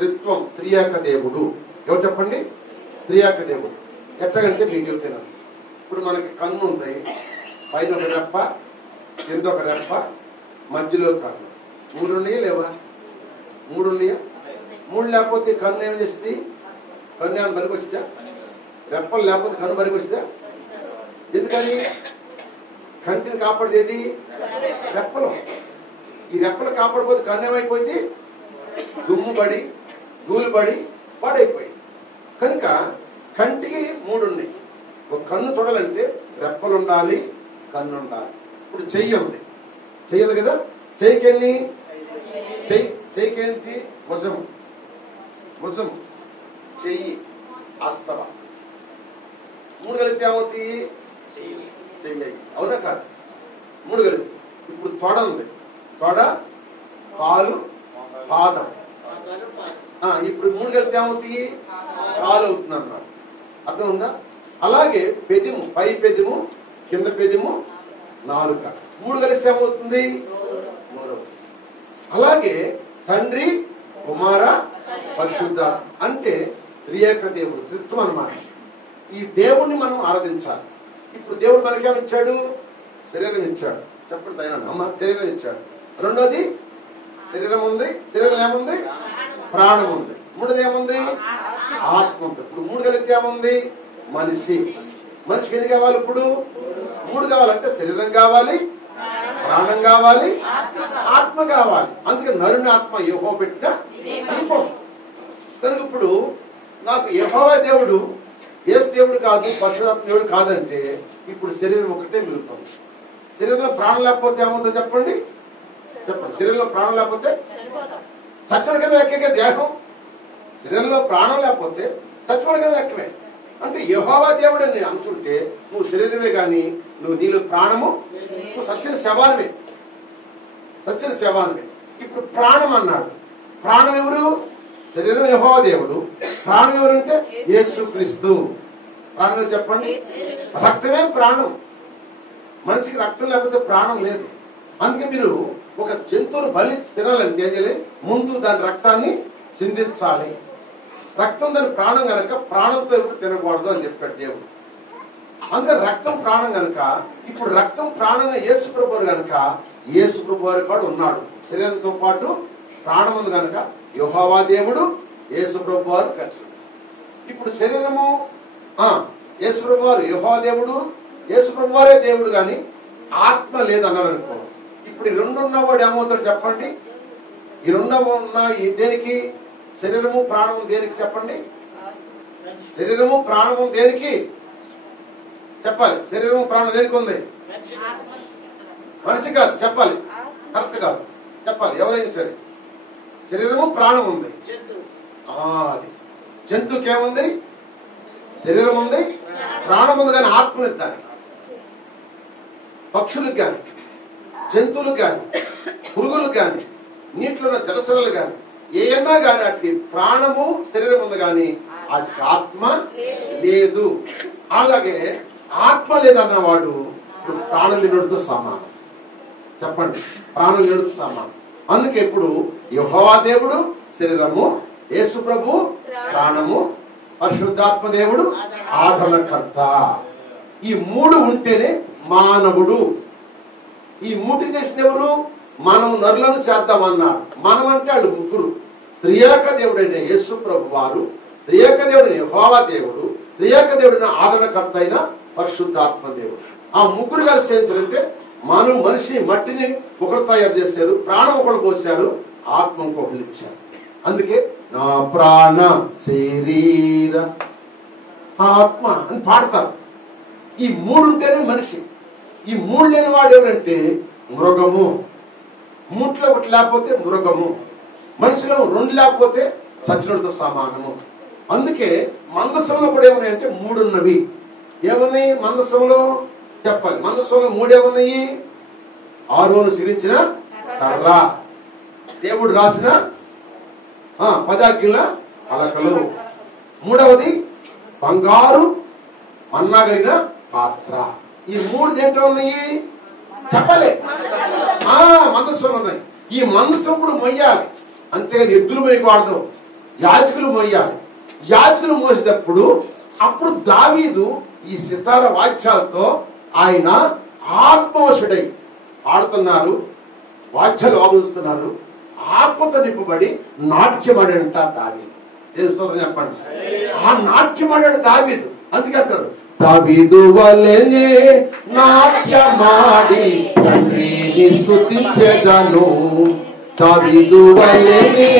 త్రిత్వం, త్రియేక దేవుడు. ఎవరు చెప్పండి? త్రియేక దేవుడు. ఎట్టగంటే మీకు చెబుతున్నాను. ఇప్పుడు మనకి కన్ను ఉంది, పైన ఒక రెప్ప, కింద ఒక రెప్ప, మధ్యలో కన్ను. 3 ఉన్నాయా లేవా? 3 ఉన్నాయా? 3 లేకపోతే కన్ను ఏం చేస్తుంది? కన్ను ఏమైనా పనికి వచ్చిందా? రెప్పలు లేకపోతే కన్ను పనికి వచ్చిందా? ఎందుకని? కంటిని కాపాడేది రెప్పలు. ఈ రెప్పలు కాపాడిపోతే కన్ను ఏమైపోయింది? దుమ్ము పడి, ధూళి పడి పాడైపోయింది. కనుక కంటికి 3 ఉన్నాయి. ఒక కన్ను చూడాలంటే రెప్పలు ఉండాలి, కన్ను ఉండాలి. ఇప్పుడు చెయ్యి ఉంది, చెయ్యి ఉంది కదా, చెయ్యికెళ్ళి చెయ్యికేంటి? భుజం, భుజం, చెయ్యి, ఆస్తవ. 3 కలిస్తే ఏమవుతాయి? చెయ్యి. అవునా కాదు? 3 కలిసి. ఇప్పుడు తొడ ఉంది, తొడ, కాలు, పాదం. ఇప్పుడు 3 కలిస్తే ఏమవుతాయి? కాలు అవుతుంది అన్నాడు. అర్థం ఉందా? అలాగే పెదిము, పై పెదిము, కింద పెదిము, నాలుక. 3 కలిస్తే ఏమవుతుంది? నోరు. అలాగే తండ్రి, కుమార, పరిశుద్ధాత్మ అంటే త్రియేక దేవుడు, త్రిత్వం అన్నమాట. ఈ దేవుణ్ణి మనం ఆరాధించాలి. ఇప్పుడు దేవుడు మనకేమిచ్చాడు? శరీరం ఇచ్చాడు. చెప్పండి ఆయన అమ్మ, శరీరం ఇచ్చాడు. రెండోది శరీరం ఉంది, శరీరం ఏముంది? ప్రాణం ఉంది. 3ది ఏముంది? ఆత్మ ఉంది. ఇప్పుడు 3 కలిగితే ఏముంది? మనిషి. మనిషికి ఎన్ని కావాలి? ఇప్పుడు 3 కావాలంటే శరీరం కావాలి, ప్రాణం కావాలి, ఆత్మ కావాలి. అందుకే నరుని ఆత్మ యెహోవా పెట్టిన దీపం. కనుక ఇప్పుడు నాకు యెహోవా దేవుడు, యేసు దేవుడు కాదు, పరిశుద్ధాత్మ దేవుడు కాదంటే ఇప్పుడు శరీరం ఒకటే మిగులుతుంది. శరీరంలో ప్రాణం లేకపోతే ఏమవుతుందో చెప్పండి? చెప్పండి. శరీరంలో ప్రాణం లేకపోతే చచ్చడి కింద లెక్కకే దేహం. శరీరంలో ప్రాణం లేకపోతే చచ్చడి కింద లెక్కమే. అంటే యెహోవా దేవుడు అని అనుకుంటే నువ్వు శరీరమే కానీ నువ్వు నీలో ప్రాణము, నువ్వు సచ్చిన శవానివే, సచ్చిన శవానివే. ఇప్పుడు ప్రాణం అన్నాడు. ప్రాణం ఎవరు? శరీరం యెహోవా దేవుడు. ప్రాణం ఎవరంటే యేసు క్రీస్తు. ప్రాణం ఎవరు చెప్పండి? రక్తమే ప్రాణం. మనిషికి రక్తం లేకపోతే ప్రాణం లేదు. అందుకే మీరు ఒక జంతువును బలి తినాలంటే ముందు దాని రక్తాన్ని చిందించాలి. రక్తం దాని ప్రాణం కనుక ప్రాణంతో ఎప్పుడు తినకూడదు అని చెప్పాడు దేవుడు. అందుకని రక్తం ప్రాణం కనుక ఇప్పుడు రక్తం ప్రాణంగా యేసు ప్రభువు కనుక యేసు ప్రభువు వారు కూడా ఉన్నాడు. శరీరంతో పాటు ప్రాణం ఉంది కనుక యెహోవా దేవుడు, యేసు ప్రభువు వారు కలిసి. ఇప్పుడు శరీరము యేసు ప్రభువు వారు, యెహోవా దేవుడు, యేసు ప్రభువు వారే దేవుడు కానీ ఆత్మ లేదన్నాడు అనుకో. ఇప్పుడు ఈ 2 ఉన్నవాడు ఏమవుతాడు చెప్పండి? ఈ 2 ఉన్న దేనికి? శరీరము ప్రాణము దేనికి చెప్పండి? శరీరము ప్రాణము దేనికి చెప్పాలి? శరీరము ప్రాణం దేనికి ఉంది? మనిషి కాదు, చెప్పాలి. కరెక్ట్ కాదు, చెప్పాలి. ఎవరైనా సరే శరీరము ప్రాణం ఉంది. అది జంతువుకి ఏముంది? శరీరం ఉంది, ప్రాణం ఉంది, కానీ ఆత్మ లేదు దానికి. పక్షులకు కానీ, జంతువులకు కానీ, పురుగులకు కానీ, నీటిలో జలసరలు కానీ ఏమన్నా కానీ వాటికి ప్రాణము, శరీరం ఉంది కానీ వాటికి ఆత్మ లేదు. అలాగే ఆత్మ లేదన్నవాడు ఇప్పుడు ప్రాణం లేనుడితో సమానం. చెప్పండి, ప్రాణం లేనుడితో సమానం. అందుకే ఇప్పుడు యెహోవా దేవుడు శరీరము, యేసు ప్రభు ప్రాణము, పరిశుద్ధాత్మ దేవుడు ఆదరణకర్త. ఈ 3 ఉంటేనే మానవుడు. ఈ 3 చేసిన ఎవరు? మనము నరులను చేద్దామన్నారు. మనం అంటే వాళ్ళు 3. త్రియేక దేవుడైన యేసు ప్రభు వారు, త్రియేక దేవుడైన యెహోవా దేవుడు, త్రియేక దేవుడైన ఆదరణకర్త అయిన పరిశుద్ధాత్మ దేవుడు. ఆ 3 కలిసి ఏంటంటే మనం మనిషి మట్టిని ఒకరు తయారు చేశారు, ప్రాణం ఒకరు పోశారు, ఆత్మ ఇంకొకరు ఇచ్చారు. అందుకే నా ప్రాణ శరీర ఆత్మ అని పాడతారు. ఈ 3 ఉంటేనే మనిషి. ఈ 3 లేని వాడు ఎవరంటే మృగము. 3లో 1 లేకపోతే మృగము. మనిషిలో 2 లేకపోతే చచ్చినతో సమానము. అందుకే మందసంలో కూడా ఏమన్నాయంటే 3 ఉన్నవి. ఏమన్నాయి మందసంలో చెప్పాలి? మందసంలో 3 ఏమన్నాయి? ఆరోను సిరించిన కర్ర, దేవుడు రాసిన 10 ఆజ్ఞల పలకలు, 3వది బంగారు మన్నా కలిగిన పాత్ర. ఈ 3 దేంట్లో ఉన్నాయి చెప్పాలి? మందస్సులు ఉన్నాయి. ఈ మందస్సు కూడా మొయ్యాలి, అంతేగాని ఎద్దులు మొయ్యకూడదు. యాజకులు మోయాలి. యాజకులు మోసేటప్పుడు అప్పుడు దావీదు ఈ సితార వాద్యాలతో ఆయన ఆత్మవశుడై ఆడుతున్నారు, వాద్యాలు వాయిస్తున్నారు, ఆత్మతో నింపబడి నాట్యమాడంట దావీదు. చెప్పండి, ఆ నాట్యమాడాడు దావీదు. అందుకే అంటారు, దావీదు వలెనే నాట్యమాడి తండ్రిని స్తుతించెదను, దావీదు వలెనే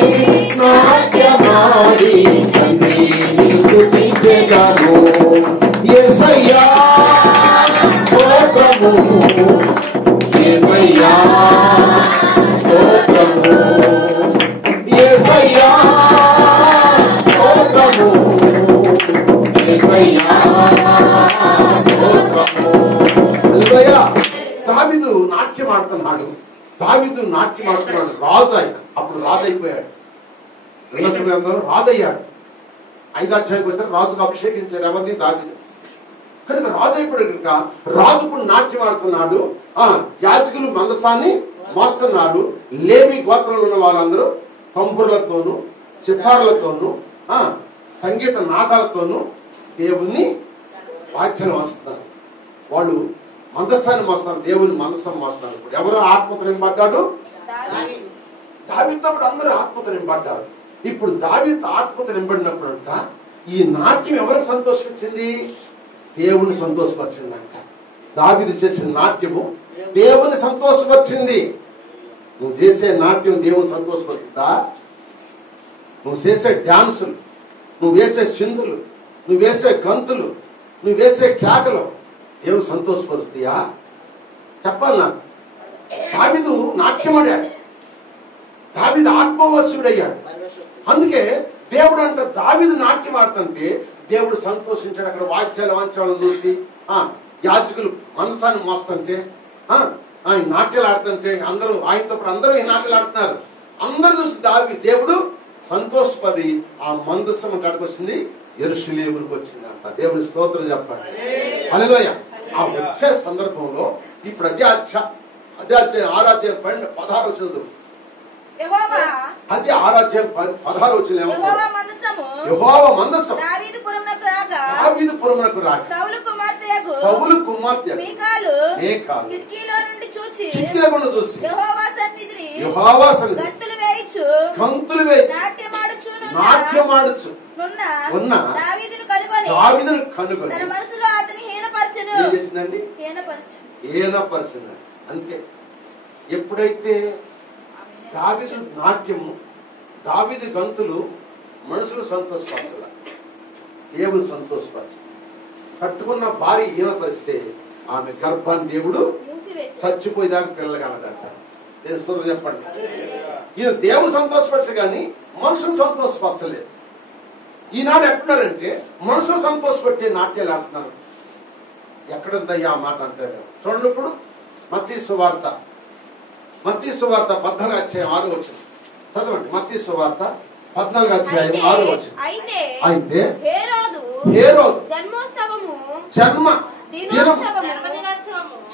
నాట్యమాడి తండ్రిని స్తుతించెదను, యేసయ్యా స్తోత్రము, యేసయ్యా స్తోత్రము, యేసయ్యా స్తోత్రము, యేసయ్యా స్తోత్రము. హల్లెలూయా. దావీదు నాట్యం ఆడుతున్నాడు, దావీదు నాట్యం ఆడుతున్నాడు. రాజు ఆయన, అప్పుడు రాజు అయిపోయాడు. రెండో సమయంలో రాజు అయ్యాడు. 5వ అధ్యాయానికి వస్తే రాజుకు అభిషేకించారు ఎవరిని? దావీదు. కనుక రాజు అయిపోయాడు కనుక రాజు ఇప్పుడు నాట్యం ఆడుతున్నాడు. యాజకులు మందసాన్ని మోస్తున్నారు. లేవి గోత్రంలో ఉన్న వాళ్ళందరూ తంబుర్లతోనూ చిత్తారులతోనూ సంగీత నాదాలతోనూ దేవుణ్ణి వాద్యాలు మోస్తున్నారు. వాళ్ళు మందస్సాన్ని మోస్తున్నారు, దేవుని మందస్సం మోస్తున్నారు. ఇప్పుడు ఎవరు ఆత్మతో నింపడ్డాడు? దావీదుతో అందరూ ఆత్మతో నింపడ్డారు. ఇప్పుడు దావీదు ఆత్మతో నింపడినప్పుడు అంట ఈ నాట్యం ఎవరికి సంతోషించింది? దేవుని సంతోషపరిచిందంట. దావీదు చేసిన నాట్యము దేవుని సంతోషపరిచింది. నువ్వు చేసే నాట్యం దేవుని సంతోషపరుస్తుందా? నువ్వు చేసే డాన్సులు, నువ్వు వేసే సింధులు, నువ్వు వేసే గంతులు, నువ్వు వేసే కేకలు దేవుని సంతోషపరుస్తాయా? చెప్పాలి నాకు. దావీదు నాట్యమాడాడు, దావీదు ఆత్మవశుడయ్యాడు. అందుకే దేవుడు అంట దావీదు నాట్యం ఆడుతుంటే దేవుడు సంతోషించాడు. అక్కడ వాద్యాలు వాంచాలను చూసి యాజకులు మనసాన్ని మోస్తుంటే ఆయన నాట్యాలు ఆడుతుంటే అందరూ ఆయనతో అందరూ ఈ నాట్యాలు ఆడుతున్నారు. అందరూ చూసి దేవుడు సంతోషపడి ఆ మందసం కాడికి వచ్చింది, యెరూషలేముకు వచ్చింది అంట. దేవుని స్తోత్రం చెప్పండి. హల్లెలూయా. ఆ వచ్చే సందర్భంలో ఇప్పుడు అధ్యాయం 6 16 వచ్చింది. అది 6 16 వచ్చిన యెహోవా మందసం దావీదుపురమునకు రాగా సౌలు కుమార్తె మీకాలు కిటికీలో నుండి చూసి యెహోవా సన్నిధిని గంతులు వేయచ్చు నాట్యమాడుచు ఉన్న దావీదును కనుగొని తన మనసులో అతని హీనపరచెను. ఏం చేసిందండి? హీనపరచెను. అంతే. ఎప్పుడైతే దావీదు నాట్యము, దావీదు గంతులు మనుషులు సంతోషపరచాల, దేవుని సంతోషపరచ. కట్టుకున్న భార్య హీనపరిస్తే ఆమె గర్భాన్ని దేవుడు చచ్చిపోయేదానికి పిల్లలు కానదంట. దేవుడు చెప్పండి. ఈయన దేవుని సంతోషపరచ కానీ మనుషులు సంతోషపరచలేదు. ఈనాడు ఎట్టున్నారంటే మనుషులు సంతోషపెట్టే నాట్యాలు వేస్తున్నారు. ఎక్కడుందయ్యా మాట అంటారు. చూడండి, ఇప్పుడు మత్తయి సువార్త 14వ అధ్యాయం 6వ వచనం చదవండి. మత్తయి సువార్త 14వ అధ్యాయం 6వ వచనం. అయితే హేరోదు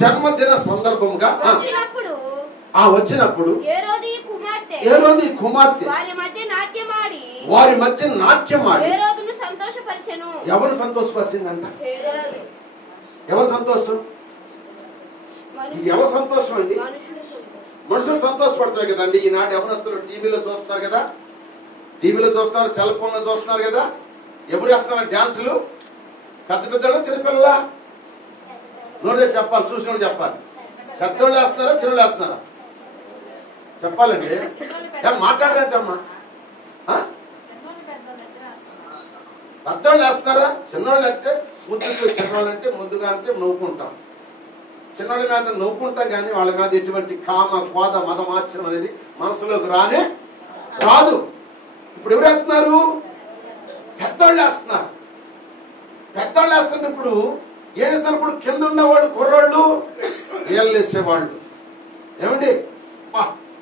జన్మదిన సందర్భంగా వచ్చినప్పుడు హేరోది కుమార్తె వారి మధ్య నాట్యమాడి ఎవరు సంతోషపరిచిందంట? ఎవరు సంతోషం? ఇది ఎవరు సంతోషం అండి? మనుషులు సంతోషపడతారు కదండి. ఈనాడు ఎవరు టీవీలో చూస్తున్నారు కదా, టీవీలో చూస్తున్నారు, సెల్ ఫోన్ లో చూస్తున్నారు కదా. ఎవరు వేస్తున్నారు డాన్సులు? పెద్ద పెద్దలు చిన్నపిల్లల? నోడే చెప్పాలి, చూసిన చెప్పాలి. పెద్దోళ్ళు వేస్తున్నారా, చిన్నోళ్ళు వేస్తున్నారా? చెప్పాలండి. మాట్లాడరేంటమ్మా? పెద్దోళ్ళు వేస్తున్నారా? చిన్నోళ్ళు అంటే ముద్దుగా, చిన్నోళ్ళు అంటే ముద్దుగా అంటే నవ్వుకుంటాం. చిన్నోళ్ళ మీద నవ్వుకుంటాం కానీ వాళ్ళ మీద ఎటువంటి కామ కోద మదమార్చనం అనేది మనసులోకి రాదు. ఇప్పుడు ఎవరు వేస్తున్నారు? పెద్దోళ్ళు వేస్తున్నారు. పెద్దోళ్ళు వేస్తుంటే ఇప్పుడు ఏం చేస్తున్నారు? ఇప్పుడు కింద ఉన్నవాళ్ళు కుర్రోళ్ళు ఏళ్ళు వేసేవాళ్ళు ఏమండి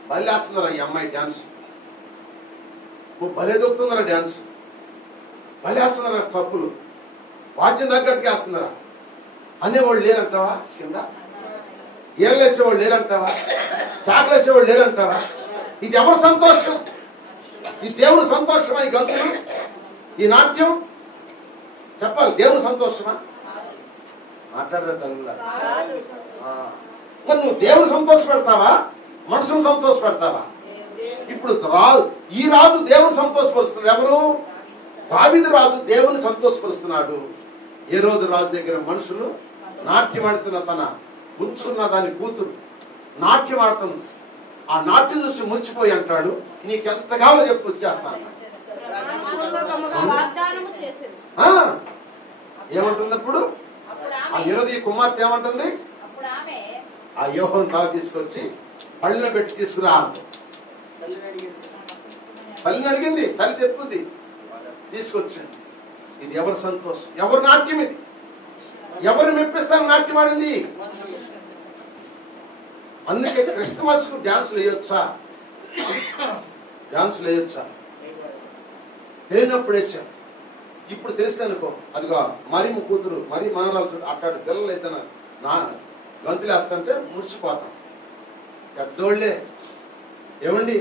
బలి వేస్తున్నారా? ఈ అమ్మాయి డాన్స్ భలే దొక్కుతున్నారా? డాన్స్ బలి వేస్తున్నారా? తప్పులు వాద్యం తగ్గట్టుగా వేస్తున్నారా? అనేవాళ్ళు లేరంటావా? కింద ఏళ్ళు వేసేవాళ్ళు లేరంటావా? కేకలు వేసేవాళ్ళు లేరంటావా? ఇది ఎవరు సంతోషం? ఈ దేవుని సంతోషమా? ఈ గంతులు ఈ నాట్యం చెప్పాలి దేవుని సంతోషమా? మాట్లాడరా తల్లులా? మరి నువ్వు దేవుని సంతోష పెడతావా, మనుషులను సంతోష పెడతావా? ఇప్పుడు ఈ రాజు దేవుని సంతోషపరుస్తున్నాడు. ఎవరు? దావీదు రాజు దేవుని సంతోషపరుస్తున్నాడు. ఏ రోజు రాజు దగ్గర మనుషులు నాట్యం ఆడుతున్న తన ఉంచున్న దాని కూతురు నాట్యం ఆడుతుంది. ఆ నాట్యం చూసి మురిచిపోయి అంటాడు, నీకెంత కావాలో చెప్పు వచ్చేస్తాను. ఏమంటుంది అప్పుడు? ఆ హిరోది కుమార్తె ఏమంటుంది? ఆ యోహోను తల తీసుకొచ్చి పళ్ళను పెట్టి తీసుకురా. తల్లిని అడిగింది, తల్లి చెప్పుంది, తీసుకొచ్చింది. ఇది ఎవరి సంతోషం, ఎవరి నాట్యం? ఇది ఎవరు మెప్పిస్తాను నాట్యం ఆడింది? అందుకే క్రిస్మస్ కు డాన్సులు వేయొచ్చా? డాన్సులు వేయొచ్చా? తెలియనప్పుడు వేసాం. ఇప్పుడు తెలిస్తే అనుకో, అదిగో మరి కూతురు మరి మనరాలు అట్టాడు పిల్లలు అయితే నా గంతులు వేస్తుంటే మురిసిపోతాం. పెద్దోళ్లే ఏమండి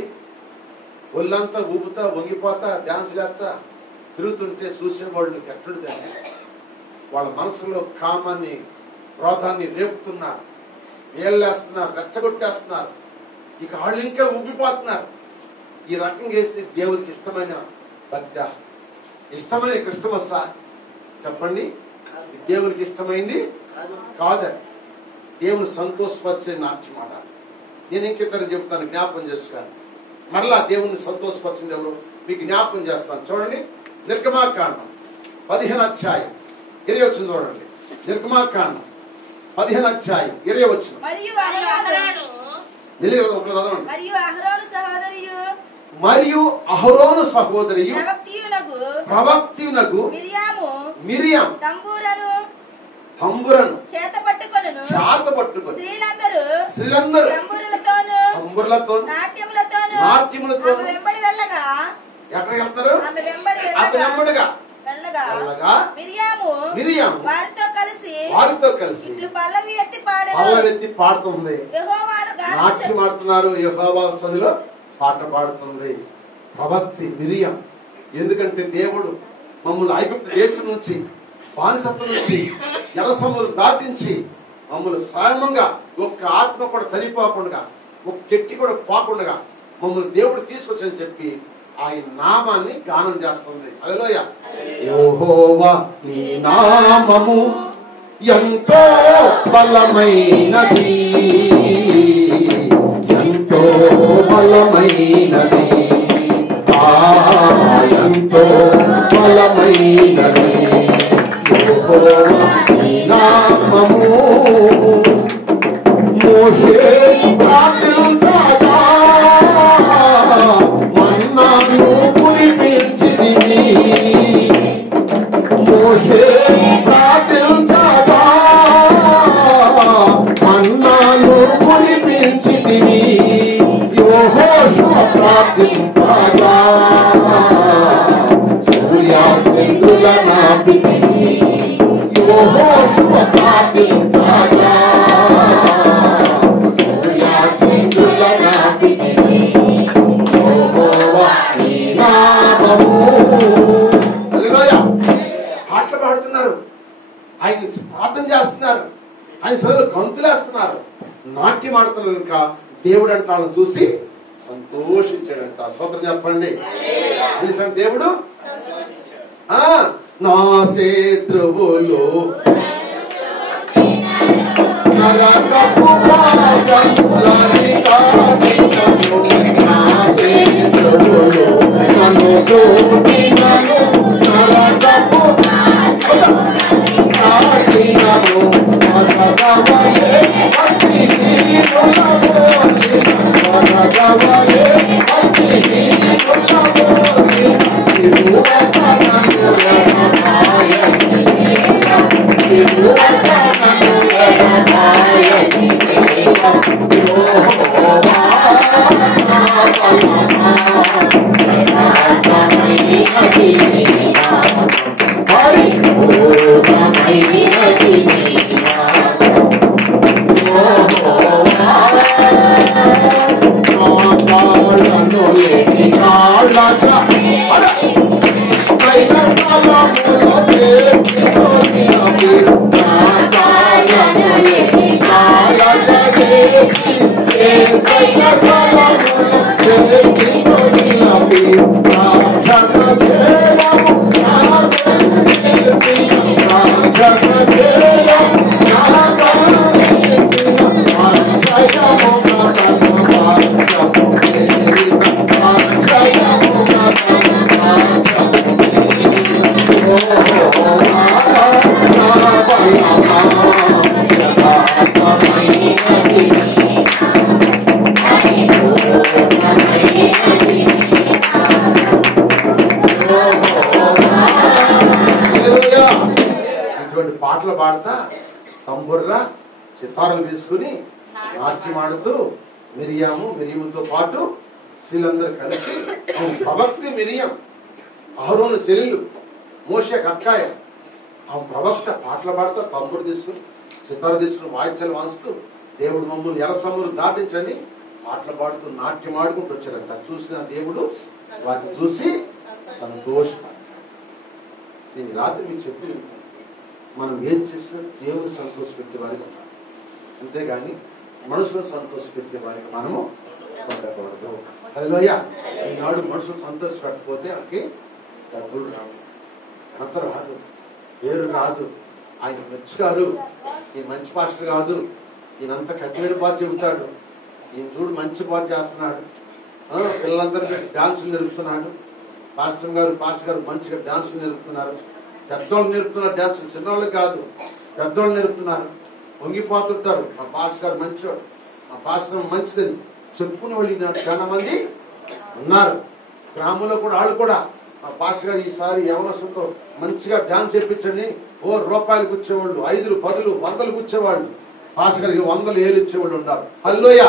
ఒళ్ళంతా ఊపుతా వంగిపోతా డాన్స్ చేస్తా తిరుగుతుంటే చూసేవాళ్ళు ఎట్లుంటే వాళ్ళ మనసులో కామాన్ని క్రోధాన్ని రేపుతున్నారు, వేళ్ళేస్తున్నారు, రెచ్చగొట్టేస్తున్నారు. ఇక వాళ్ళు ఇంకా ఉబ్బిపోతున్నారు. ఈ రకంగా వేస్తే దేవునికి ఇష్టమైన భక్తి, ఇష్టమైన క్రిస్టమస్ చెప్పండి? దేవునికి ఇష్టమైంది కాదని దేవుని సంతోషపరిచే నాట్యం ఆడాలి. నేను ఇంకిద్దరు చెప్తాను, జ్ఞాపకం చేసుకోండి. మరలా దేవుని సంతోషపరిచింది ఎవరు మీకు జ్ఞాపకం చేస్తాను. చూడండి, నిర్గమాకాండం 15వ అధ్యాయం 20వ వచనం చూడండి. నిర్గమాకాండం 15వ అధ్యాయం 20వ వచనం. మరియు అహరోను సహోదరియు ప్రవక్తియునకు మిరియాము తంబురను చేత పట్టుకొని స్త్రీలందరూ తంబురలతో నాట్యములతో ఎక్కడికి వెళ్తారు? అతని వెంబడిగా వెళ్ళగా మిరియాము వారితో కలిసి పల్లవెత్తి పాడుతుంది. నాట్యం ఆడుతున్నారు. యెహోవా సన్నిధిలో పాట పాడుతుంది ప్రవక్తి మిరియాం. ఎందుకంటే దేవుడు మమ్మల్ని ఐగుప్తు దేశం నుంచి బానిసత్వం నుంచి ఎర్రసముద్రం దాటించి మమ్మల్ని క్షేమంగా ఒక్క ఆత్మ కూడా చనిపోకుండా ఒక చెట్టి కూడా పోకుండా మమ్మల్ని దేవుడు తీసుకొచ్చని చెప్పి ఆయన నామాన్ని గానం చేస్తుంది. హల్లెలూయా. యెహోవా నీ నామము ఎంతో బలమైనది, ఎంతో బలమైనది, ఎంతో బలమైనది. యెహోవా నీ నామము మోషే ప్రార్థించగా మన్నాను కురిపించితివి. మోషే ప్రార్థించగా మన్నాను కురిపించితివి. యెహోషువ ప్రార్థించగా సూర్యచంద్రుల నాపితివి. యెహోషువ ప్రార్థించగా సూర్యచంద్రుల నాపితివి. యెహోవా నీ నామము. హల్లెలూయా. పాటలు పాడుతున్నారు, ఆయన ప్రార్థన చేస్తున్నారు, ఆయన సోదరులు గంతులేస్తున్నారు, నాట్యం ఆడుతున్నారు. ఇంకా దేవుడు అంటాను చూసి సంతోషించాడంట. స్తోత్రం చెప్పండి. దేవుడు నా శత్రువులు నరకపు భాగములని కాటినను, నా శత్రువులు నన్ను చూపినను, నరకపు కాటినను, మరగవలే అగ్నికి కొనబోయిన, మరగవలే అగ్నికి కొనబోయిన, కాళ్ళ ఇటువంటి పాటలు పాడతా తంబుర్రా సితారులు తీసుకుని నాట్యం ఆడుతూ మిరియంతో పాటు స్త్రీలందరూ కలిసి ప్రవక్తి మిరియం, అహరోను చెల్లెలు మోషే అక్కాయ, ఆమె ప్రవక్త పాటలు పాడుతా తంబురు తీసుకుని సితారు తీసుకుని వాయిద్యాలు వాంచుతూ దేవుడు మమ్మల్ని ఎలసమ్ములు దాటించని పాటలు పాడుతూ నాట్యం ఆడుకుంటూ వచ్చారంట. చూసిన దేవుడు వాటిని చూసి సంతోషం. నేను రాత్రి మీకు చెప్పి మనం ఏం చేసినా దేవుడు సంతోష పెట్టే వారికి ఉండాలి, అంతేగాని మనుషులను సంతోష పెట్టే వారికి మనము పొందకూడదు. హల్లెలూయా. ఈనాడు మనుషులు సంతోష పెట్టకపోతే వాళ్ళకి డబ్బులు రావు, ఘనత రాదు, పేరు రాదు. ఆయన మెచ్చుగారు, ఈ మంచి పాస్టర్ కాదు, ఈయనంత కఠిన బాధ చెబుతాడు, ఈయన చూడు మంచి బాధ చేస్తున్నాడు, పిల్లలందరికీ డాన్సులు నేర్పుతున్నాడు, పాస్టర్ గారు మంచిగా డాన్సులు నేర్పుతున్నారు, పెద్దోళ్ళు నేర్పుతున్నారు డాన్సులు, చిన్నవాళ్ళకి కాదు పెద్దోళ్ళు నేర్పుతున్నారు. వంగిపోతుంటారు, మా పాస్టర్ గారు మంచివాడు, మా పాస్టర్ మంచిదని చెప్పుకునే వాళ్ళు చాలా మంది ఉన్నారు. గ్రామంలో కూడా వాళ్ళు కూడా మా పాస్టర్ గారు ఈసారి యవనసుతో మంచిగా డాన్స్ చేయించండి, రూపాయలు కూర్చేవాళ్ళు, 5, 10, 100 కూర్చేవాళ్ళు, పాస్టర్ గారికి 100 ఏళ్ళు ఇచ్చేవాళ్ళు ఉన్నారు. హల్లెలూయా.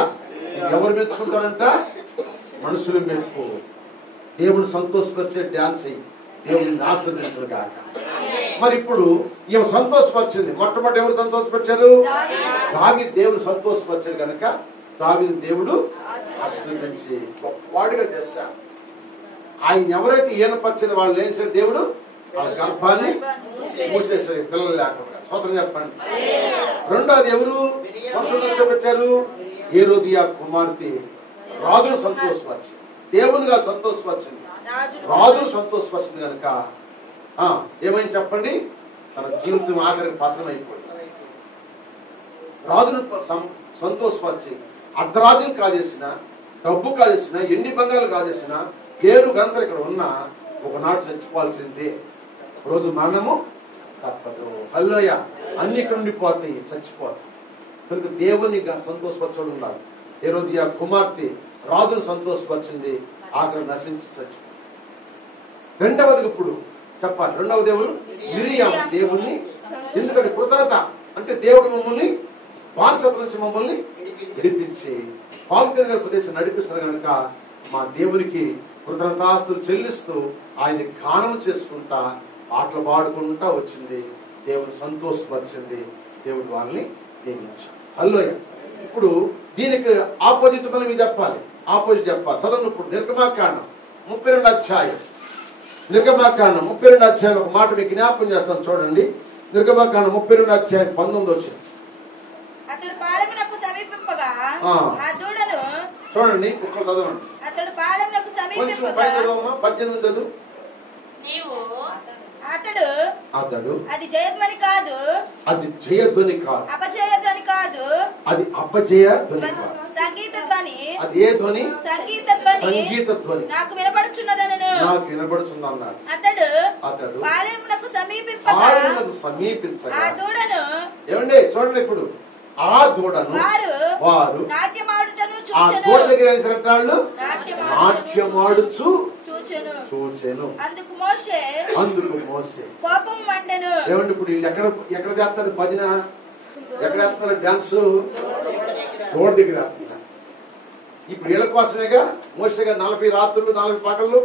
ఎవరు మెచ్చుకుంటారంట? మనుషులు మెప్పు. దేవుని సంతోషపరిచే డాన్స్ అయ్యి దేవుడిని ఆశీర్వదించను కాక. మరి ఇప్పుడు ఈమె సంతోషపరిచింది. మొట్టమొదటి ఎవరు సంతోషపరిచారు? దావీదు దేవుడు సంతోషపరిచాడు కనుక దావీదు దేవుడు ఆశీర్వదించి గొప్పవాడిగా చేశాడు. ఆయన ఎవరైతే ఈయనపరిచిన వాళ్ళు వేసాడు దేవుడు వాళ్ళ గర్భాన్ని మూసేసాడు, పిల్లలు లేకుండా. స్తోత్రం చెప్పండి. రెండోది ఎవరు మనుషులు పెట్టారు? హేరోదియా కుమార్తె రాజును సంతోషపరిచింది, దేవునిగా సంతోషపరిచింది, రాజును సంతోషపరిచింది కనుక ఏమైంది చెప్పండి? తన జీవితం ఆఖరికి పతనం అయిపోయింది. రాజును సంతోషపరిచి అర్ధరాజును కాజేసిన, డబ్బు కాజేసిన, ఎండి బంగారు కాజేసిన, పేరు గంతలు ఇక్కడ ఉన్నా ఒకనాడు చచ్చిపోవాల్సిందే. రోజు మరణము తప్పదు. హల్లెలూయా. అన్ని ఇక్కడ ఉండిపోతాయి, చచ్చిపోతాయి. కనుక దేవుని సంతోషపరచడం ఉండాలి. హేరోదియా కుమార్తె రాజును సంతోషపరిచింది, ఆఖరి నశించి చచ్చిపోయింది. రెండవది ఇప్పుడు చెప్పాలి. రెండవ దేవుడు మిరియాం దేవుణ్ణి, ఎందుకంటే కృతజ్ఞత అంటే దేవుడు మమ్మల్ని బానిసత్వం నుంచి మమ్మల్ని విడిపించి పాల్గొనే ప్రదేశం నడిపిస్తారు కనుక మా దేవునికి కృతజ్ఞతాస్తులు చెల్లిస్తూ ఆయన్ని గానం చేసుకుంటా పాటలు పాడుకుంటా వచ్చింది. దేవుడు సంతోషపరిచింది, దేవుడు వాళ్ళని దీవించాడు. హల్లెలూయా. ఇప్పుడు దీనికి ఆపోజిట్ మనం చెప్పాలి, ఆపోజిట్ చెప్పాలి. చదవండి. ఇప్పుడు నిర్గమాకాండం 32వ అధ్యాయం, నిర్గమాకాండం 32వ అధ్యాయం ఒక మాట మీకు జ్ఞాపకం చేస్తాను చూడండి. నిర్గమాకాండం 32వ అధ్యాయం 19 వచ్చింది. అతడు పాలెమునకు సమీపింపగా ఆ దూడను చూడండి, ఇక్కడ చదవండి. అతడు పాలెమునకు సమీపింపగా 18 చదువు. అతడు అది జయధ్వని కాదు, అది జయధ్వని కాదు, అపజయధ్వని కాదు, అది అపజయధ్వని కాదు, సంగీత ధ్వని. అది ఏ ధ్వని? సంగీత ధ్వని. సంగీత ధ్వని నాకు వినబడుచున్నదనెను, నాకు వినబడుతుంది అన్నాడు. అతడు పాలెమునకు సమీపించగా ఆ దూడను, ఏమండి చూడండి, ఇప్పుడు ఆ దూడను వారు నాట్యమాడుటను ఆ దూడ దగ్గర వాళ్ళు నాట్యమాడుచు చూచెను. అందుకు మోషే కోపం మండెను. ఏమండి ఇప్పుడు వీళ్ళు ఎక్కడ చేస్తారు భజన, ఎక్కడ చేస్తారు డాన్స్? దూడ దగ్గర చేస్తున్నారు. ఇప్పుడు వీళ్ళ కోసమేగా మోషేగా 40 రాత్రులు 40 పగళ్ళు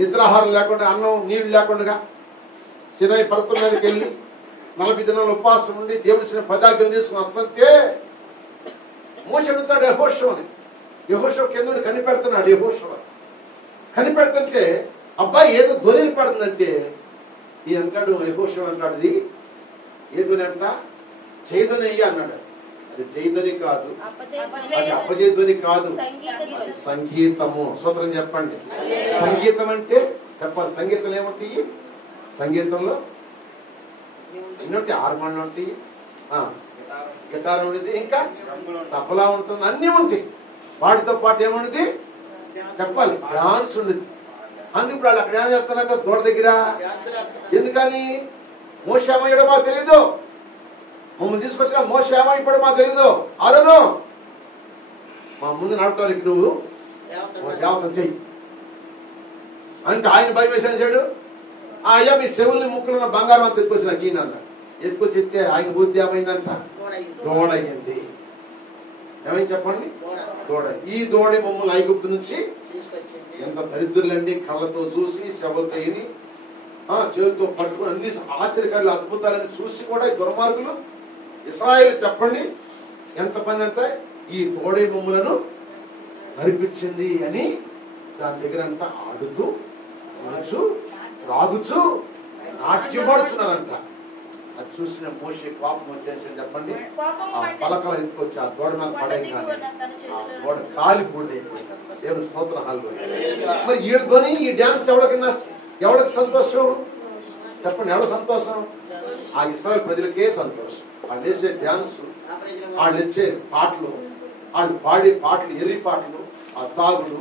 నిద్రాహారం లేకుండా, అన్నం నీళ్లు లేకుండా సినాయి పర్వతం మీదకి వెళ్ళి 40 దినాలు ఉపవాసం ఉండి దేవుడి ఇచ్చిన పదార్థం తీసుకుని వస్తుంటే మోషే అడుగుతాడు యెహోషువని. యెహోషువ కింద కనిపెడుతున్నాడు. యెహోషువ కనిపెడుతుంటే అబ్బాయి ఏదో ధ్వని పడుతుందంటే ఈ అంటాడు, యెహోషువ అంటాడు, ఇది ఏ ధ్వని అంట? జయధ్వని అయ్యా అన్నాడు. అది జయధ్వని కాదు, అది అపజయధ్వని కాదు, సంగీతము. స్తోత్రం చెప్పండి. సంగీతం అంటే చెప్పాలి. సంగీతం ఏముంటాయి? సంగీతంలో ఎన్ని ఉంటాయి? హార్మోనియం ఉంటాయి, గిటార్ ఉండేది, ఇంకా తబలా ఉంటుంది, అన్ని ఉంటాయి. వాటితో పాటు ఏముండేది చెప్పాలి, డాన్స్ ఉండేది. అందుకు ఇప్పుడు వాళ్ళు అక్కడ ఏం చేస్తారంట దూడ దగ్గర. ఎందుకని? మోషే ఏమయ్యాడో మాకు తెలీదు, మమ్మల్ని తీసుకొచ్చిన మోషే ఏమైపోయాడో మాకు తెలీదు. అరును మా ముందు నడవటానికి నువ్వు దేవత చెయ్యి. అంటే ఆయన భయం వేసాడు. అయ్యా మీ చెవుల్ని ముక్కులున్న బంగారం అంత ఎత్తుకొచ్చి నాకు ఈయన అన్నాడు. ఎత్తుకొచ్చి ఎత్తే ఆయన బుద్ధి ఏమైందంట? దూడయ్యింది. ఏమైంది చెప్పండి? దూడ. ఈ దూడ మమ్మల్ని ఐగుప్తు నుంచి ఎంత దరిద్రులండి, కళ్ళతో చూసి శవలతో విని చేతులతో పట్టుకుని అన్ని ఆశ్చర్యకారులు అద్భుతాలని చూసి కూడా ఈ దుర్మార్గులు ఇశ్రాయేలు చెప్పండి ఎంత పని అంటే ఈ దూడ మమ్మలను నడిపించింది అని దాని దగ్గర అంతా ఆడుతూ తినచ్చు రాగుచు నాట్యమాడుతున్నారంట. అది చూసిన మోషే కోపం వచ్చేసి చెప్పండి ఆ పలకలు ఎత్తుకొచ్చి ఆ దూడ మీద పడేయగానే ఆ దూడ కాలి బూడిదైపోయిందంట. దేవుని స్తోత్ర హాల్లో. మరి వీడితోని ఈ డాన్స్ ఎవరికి సంతోషం చెప్పండి? ఎవరు సంతోషం? ఆ ఇశ్రాయేలు ప్రజలకే సంతోషం. వాళ్ళు వేసే డాన్స్, వాళ్ళు ఇచ్చే పాటలు, వాళ్ళు పాడే పాటలు, ఎర్రి పాటలు, ఆ తాగులు,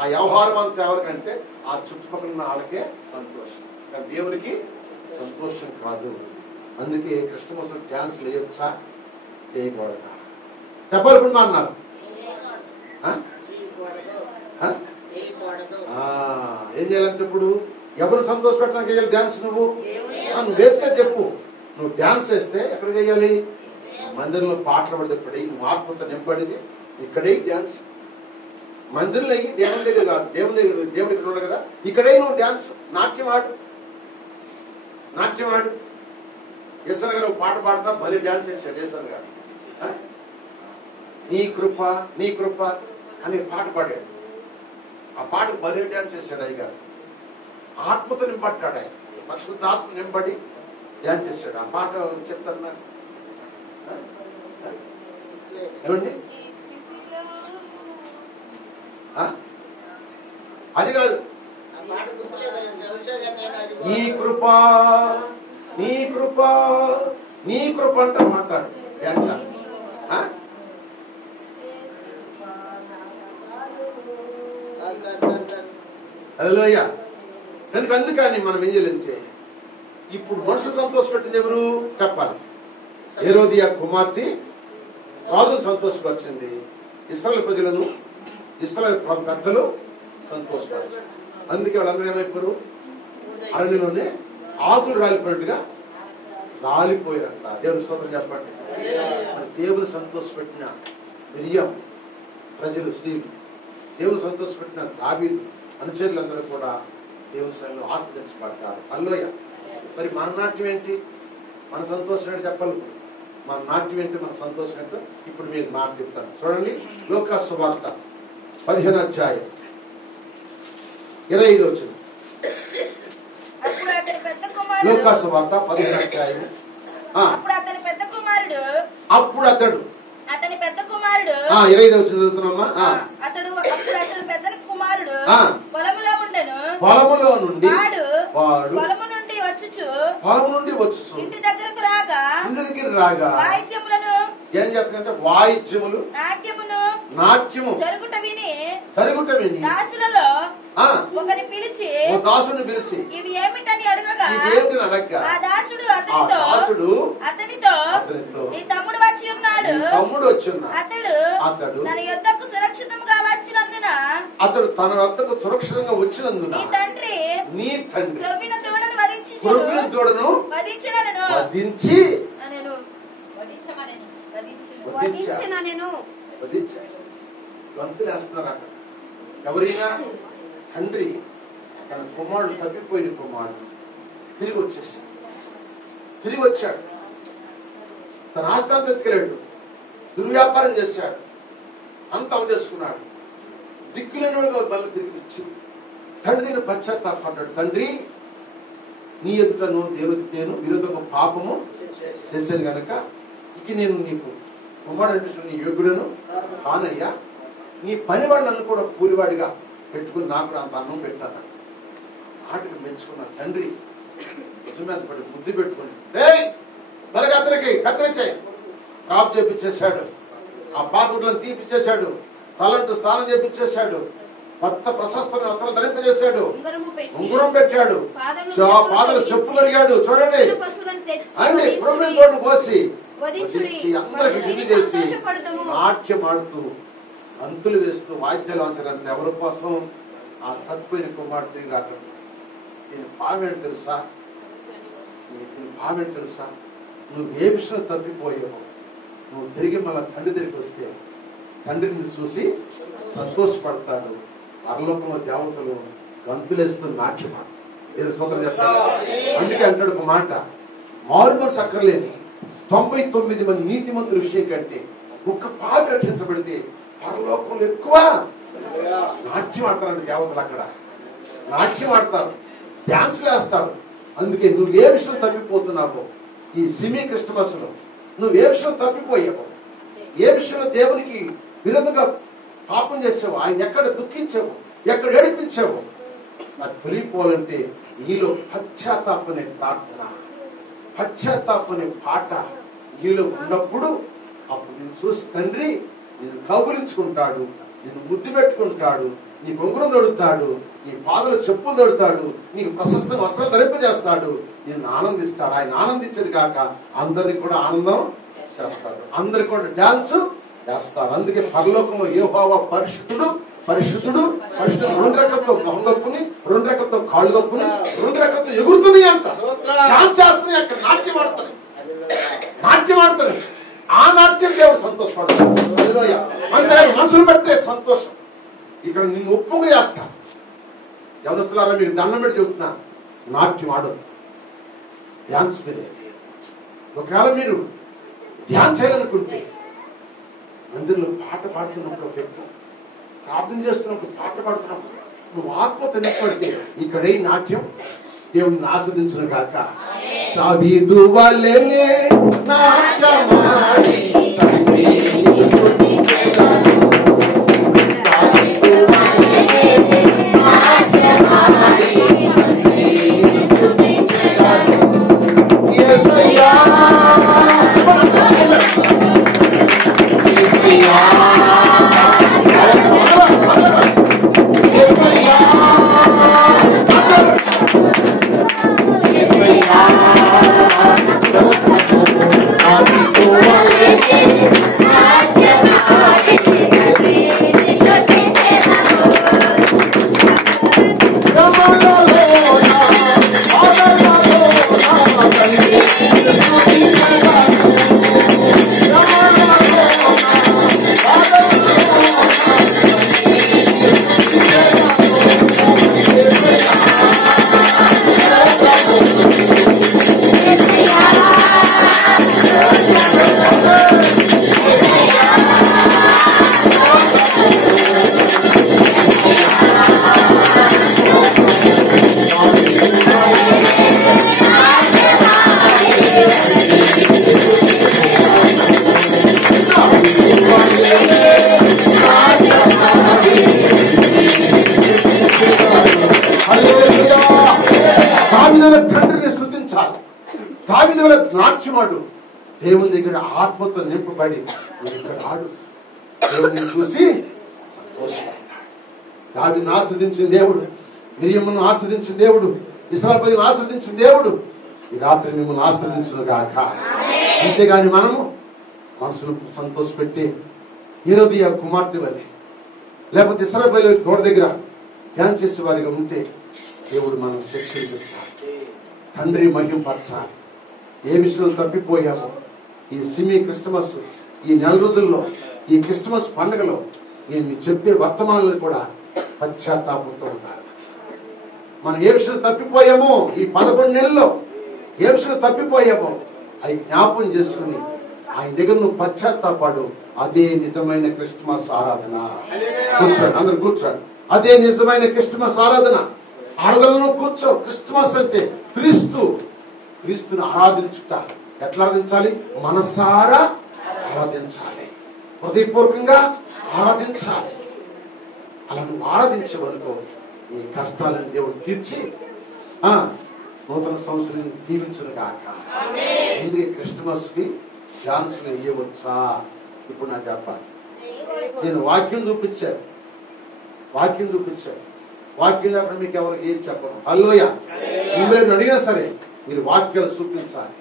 ఆ వ్యవహారం అంతా ఎవరికంటే ఆ చుట్టుపక్కల ఉన్న వాళ్ళకే సంతోషం. కానీ దేవునికి సంతోషం కాదు. అందుకే క్రిస్టమస్ డాన్స్ వేయొచ్చా వేయకూడదా చెప్పాలి. ఇప్పుడు అన్నారు ఏం చేయాలంటే ఇప్పుడు ఎవరు సంతోష పెట్టడానికి వేయాలి డాన్స్? నువ్వు వేస్తే చెప్పు. నువ్వు డాన్స్ వేస్తే ఎక్కడ చేయాలి? మందిరంలో పాటలు పడితే ఇప్పుడు నువ్వు ఆత్మతో నింపడిది ఇక్కడే డాన్స్. మందిరంలో అయ్యి దేవుని దగ్గర కాదు, దేవుని దగ్గర ఉండదు కదా, ఇక్కడే నువ్వు డాన్స్ నాట్యం ఆడు. ఈశ్వర్ గారు పాట పాడతా భలే డాన్స్ చేశాడు ఈశ్వర్ గారు. నీ కృప నీ కృప అని పాట పాడాడు. ఆ పాట భలే డాన్స్ చేశాడు అయ్యగారు. ఆత్మతో నింపట్టాడు ఆయన, పరిశుద్ధాత్మ నింపడి డాన్స్ చేశాడు. ఆ పాట చెప్తాను నాకు ఏమండి? అది కాదు, నీ కృప నీ కృప నీ కృప అంటే మాట్లాడు డాన్స్ చేస్తా. హల్లెలూయా. కనుక అందుకని మనం ఏం చేయాలంటే ఇప్పుడు మనుషులు సంతోషపెట్టింది ఎవరు చెప్పాలి? హేరోదియా కుమార్తె రాజును సంతోషపరిచింది, ఇశ్రాయేలు ప్రజలను ఇశ్రాయేలు పెద్దలు సంతోషపరిచారు. అందుకే వాళ్ళందరూ ఏమైపోయారు? అరణ్యంలోనే ఆకులు రాలిపోయినట్టుగా రాలిపోయారంట. దేవుని స్తోత్రం చెప్పండి. దేవుని సంతోషపెట్టిన మిరియం ప్రజలు, స్త్రీలు, దేవుని సంతోషపెట్టిన దావీదు అనుచరులందరూ కూడా దేవుని సన్నిధిలో ఆస్వాదించబడతారు. హల్లెలూయా. మరి మన నాట్యం ఏంటి? మన సంతోషం ఏంటి చెప్పాలి? మన నాట్యం ఏంటి? మన సంతోషం ఏంటో ఇప్పుడు మీరు మాట చెప్తాను. చూడండి, లూకా సువార్త 15వ అధ్యాయం 25వ వచనం. లూకా సువార్త 15వ అధ్యాయం. అప్పుడు అతని పెద్ద కుమారుడు 25వ వచనం చదువుతున్నామా? అప్పుడు అతని పెద్ద కుమారుడు పొలములో నుండి వాడు పొలము నుండి వచ్చుచు ఇంటి దగ్గరకు రాగా వాయిద్యములను ఏం చేస్తారంటే వాయిద్యములు నాట్యము జరుగుట విని దాసులలో ఒకని పిలిచి దాసుని పిలిచి ఇవి ఏమిటని అడగగా ఆ దాసుడు అతనితో నీ తమ్ముడు వచ్చి ఉన్నాడు. అతడు తన యొద్దకు సురక్షితంగా వచ్చినందున నీ తండ్రి ప్రవీణ దూడను వధించి గంతులేస్తున్నారు అక్కడ. ఎవరైనా తండ్రి తన కుమారుడు, తప్పిపోయిన కుమారుడు తిరిగి వచ్చాడు. తన ఆస్థానం తెచ్చుకెళ్ళాడు, దుర్వ్యాపారం చేశాడు, అంతం చేసుకున్నాడు. దిక్కులేని వాడు మళ్ళీ తిరిగి వచ్చి తండ్రి దగ్గర పశ్చాత్తాపడ్డాడు. తండ్రి, నీ ఎదుటను దేవుడికి నేను విరోధంగా పాపము చేశాను గనక ఇక నేను నీకు కుమారుడు అనిపిస్తున్న నీ యోగ్యుడను కానయ్యా. నీ పనివాడు నన్ను కూడా కూలివాడిగా పెట్టుకుని నాకు అంత అన్నం పెట్టాను. ఆటకు మెచ్చుకున్న తండ్రి నిజమే పడి బుద్ధి పెట్టుకుని త్వరగా అతనికి కత్తిరించాయి ప్రాప్ చేపించేశాడు. ఆ పాత్రలను తీపిచ్చేశాడు. తలంటూ స్నానం చేపించేశాడు. కొత్త ప్రశస్తమైన వస్త్రం ధరింపజేశాడు. ఉంగరం పెట్టాడు. పాదలు చెప్పు కలిగాడు. చూడండి అండి, తోడు కోసి అందరికి విధి చేసి నాట్యం ఆడుతూ అంతులు వేస్తూ వాయిద్యాలు అవసరం. ఎవరి కోసం? ఆ తప్పిపోయిన కుమార్తె రాకడం. దీని పామేడు తెలుసా? దీని పామేడు తెలుసా? నువ్వు ఏ విషయం తప్పిపోయావో నువ్వు తిరిగి మళ్ళా తండ్రి దగ్గరికి వస్తే తండ్రిని చూసి సంతోషపడతాడు. పరలోకంలో దేవతలు గంతులేస్తూ నాట్యమాడు. ఏదో సోదరు చెప్తాడు. అందుకే అంటాడు ఒక మాట, మారు మనసు అక్కర్లేని 99 మంది నీతిమంతుల విషయం కంటే ఒక్క పాపి రక్షించబడితే పరలోకంలో ఎక్కువ నాట్యం ఆడతారండి దేవతలు. అక్కడ నాట్యం ఆడతారు, డాన్స్లు వేస్తారు. అందుకే నువ్వు ఏ విషయం తప్పిపోతున్నావో ఈ సిమి క్రిస్టమస్ లో నువ్వు ఏ విషయం తప్పిపోయావో, ఏ విషయంలో దేవునికి విరోధంగా పాపం చేసావు, ఆయన ఎక్కడ దుఃఖించావు, ఎక్కడ ఏడిపించావు, అది తొలిపోవాలంటే నీలో పశ్చాత్తాపనే ప్రార్థన, పశ్చాత్తాపనే పాట నీలో ఉన్నప్పుడు అప్పుడు నేను చూసి తండ్రి నేను కౌగులించుకుంటాడు, నేను ముద్దు పెట్టుకుంటాడు, నీ బొంగురం దొడుతాడు, నీ పాదలు చెప్పులు దొడుతాడు, నీకు ప్రశస్తంగా వస్త్రం ధరింపజేస్తాడు, నేను ఆనందిస్తాడు. ఆయన ఆనందించేది కాక అందరికి కూడా ఆనందం చేస్తాడు, అందరికి కూడా డాన్స్ చేస్తారు. అందుకే పరలోకంలో యెహోవా పరిశుద్ధుడు పరిశుద్ధుడు పరిశుద్ధుడు 2 రెక్కలతో మొహం కప్పుని, 2 రెక్కలతో కాళ్ళు కప్పుని, 2 రెక్కలతో ఎగురుతున్నాయి అంట, డాన్స్ చేస్తున్నాయి, అక్కడ నాట్యం ఆడుతున్నాయి, నాట్యం ఆడుతున్నాయి. ఆ నాట్యం దేవుడు సంతోషపడతాడు. అంటే మనుషులు పెట్టే సంతోషం ఇక్కడ నిన్ను ఒప్పుగా చేస్తా. యవనస్తులారా మీరు దండం పెట్టి చెబుతున్నా, నాట్యం ఆడొద్దు, డ్యాన్స్ మీరే. ఒకవేళ మీరు డ్యాన్స్ చేయాలనుకుంటే మందిరంలో పాట పాడుతున్నప్పుడు ఒక వ్యక్తి ప్రార్థన చేస్తున్నప్పుడు పాట పాడుతున్నప్పుడు నువ్వు ఆత్మతో నిలబడితే ఇక్కడే నాట్యం దేవుడిని ఆస్వాదించును గాక. దావీదు వలెనే నాట్యమాడి తండ్రిని స్తుతించెదను, దావీదు వలెనే నాట్యమాడి తండ్రిని స్తుతించెదను. యేసయ్యా తండ్రిని స్తుతించాలి. దావీదు వలె నాట్యమాడు, దేవుని దగ్గర ఆత్మతో నింపబడి ఇక్కడ ఆడు, దేవుడిని చూసి సంతోషపడతాడు. దావీదును ఆస్వాదించిన దేవుడు, మిరియమును ఆస్వాదించిన దేవుడు, ఇశ్రాయేలును ఆస్వాదించిన దేవుడు ఈ రాత్రి మిమ్మల్ని ఆస్వాదించును గాక. అంతేగాని మనము మనసును సంతోషపెట్టి ఈరోజు ఆ కుమార్తె వలె లేకపోతే ఇశ్రాయేలు తోట దగ్గర ధ్యానం చేసే వారిగా ఉంటే దేవుడు మనం శిక్షిస్తాడు. తండ్రి మహింపరచాలి. ఏ విషయంలో తప్పిపోయామో ఈ సిమి క్రిస్టమస్ ఈ 4 రోజుల్లో ఈ క్రిస్టమస్ పండుగలో నేను చెప్పే వర్తమానాలు కూడా పశ్చాత్తాపంతో ఉండాలి. మనం ఏ విషయం తప్పిపోయామో ఈ 11 నెలల్లో ఏ విషయం తప్పిపోయామో అవి జ్ఞాపం చేసుకుని ఆయన దగ్గర నువ్వు పశ్చాత్తాపడు. అదే నిజమైన క్రిస్టమస్ ఆరాధన. కూర్చోండి, అందరు కూర్చోండి. అదే నిజమైన క్రిస్టమస్ ఆరాధన. ఆరాధనలో కూర్చో. క్రిస్టమస్ అంటే క్రీస్తుని ఆరాధించుట. ఎట్లా ఆరాధించాలి? మనసారా ఆరాధించాలి, హృదయపూర్వకంగా ఆరాధించాలి. అలా నువ్వు ఆరాధించేవనుకో నీ కష్టాలను దేవుడు తీర్చి నూతన సంవత్సరం దీవించును గాక. అందుకే క్రిస్టమస్ కి డాన్సులు వేయవచ్చా? ఇప్పుడు నాకు చెప్పాలి. నేను వాక్యం చూపించాను, వాక్యం లేకుండా మీకు ఎవరికి ఏం చెప్పను. హల్లెలూయా. మిమ్మల్ని అడిగినా సరే మీరు వాక్యాలు చూపించాలి,